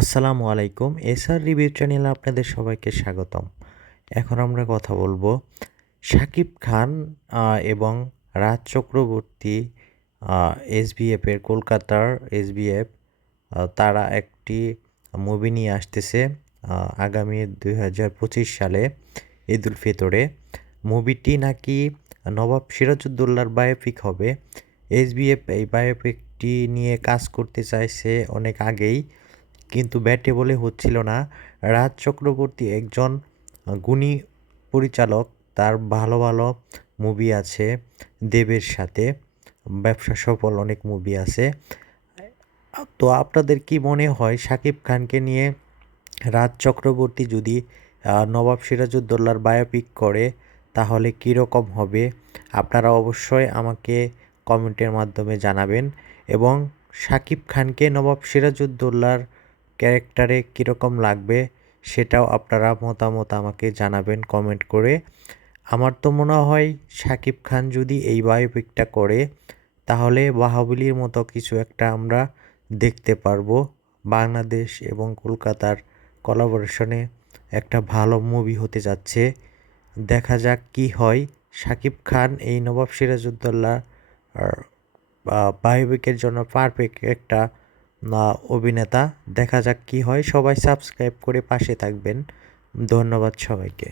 আসসালামু আলাইকুম। SR review চ্যানেলে আপনাদের সবাইকে স্বাগতম। এখন আমরা কথা বলবো শাকিব খান এবং রাজ চক্রবর্তী এসবিএফ এর কলকাতার এসবিএফ তারা একটি মুভি নিয়ে আসতেছে আগামী 2025 সালে ঈদুল ফিতরে। মুভিটি নাকি নবাব সিরাজউদ্দৌলার বায়োপিক হবে। এসবিএফ এই বায়োপিকটি নিয়ে কাজ করতে চাইছে অনেক আগেই, কিন্তু ব্যাটে বলে হচ্ছিল না। রাজ চক্রবর্তী একজন গুণী পরিচালক, তার ভালো ভালো মুভি আছে। দেবের সাথে ব্যবসা সফল অনেক মুভি আছে। তো আপনাদের কি মনে হয় শাকিব খানকে নিয়ে রাজ চক্রবর্তী যদি নবাব সিরাজউদ্দৌলার বায়োপিক করে তাহলে কীরকম হবে? আপনারা অবশ্যই আমাকে কমেন্টের মাধ্যমে জানাবেন, এবং শাকিব খানকে নবাব সিরাজউদ্দৌলার ক্যারেক্টারে কীরকম লাগবে সেটাও আপনারা মতামত আমাকে জানাবেন কমেন্ট করে। আমার তো মনে হয় শাকিব খান যদি এই বায়োপিকটা করে তাহলে বাহুবলীর মতো কিছু একটা আমরা দেখতে পারবো। বাংলাদেশ এবং কলকাতার কোলাবোরেশনে একটা ভালো মুভি হতে যাচ্ছে। দেখা যাক কি হয়। শাকিব খান এই নবাব সিরাজউদ্দৌলা বায়োপিকের জন্য পারফেক্ট একটা অভিনেতা। দেখা যাক কি হয়। সবাই সাবস্ক্রাইব করে পাশে থাকবেন। ধন্যবাদ সবাইকে।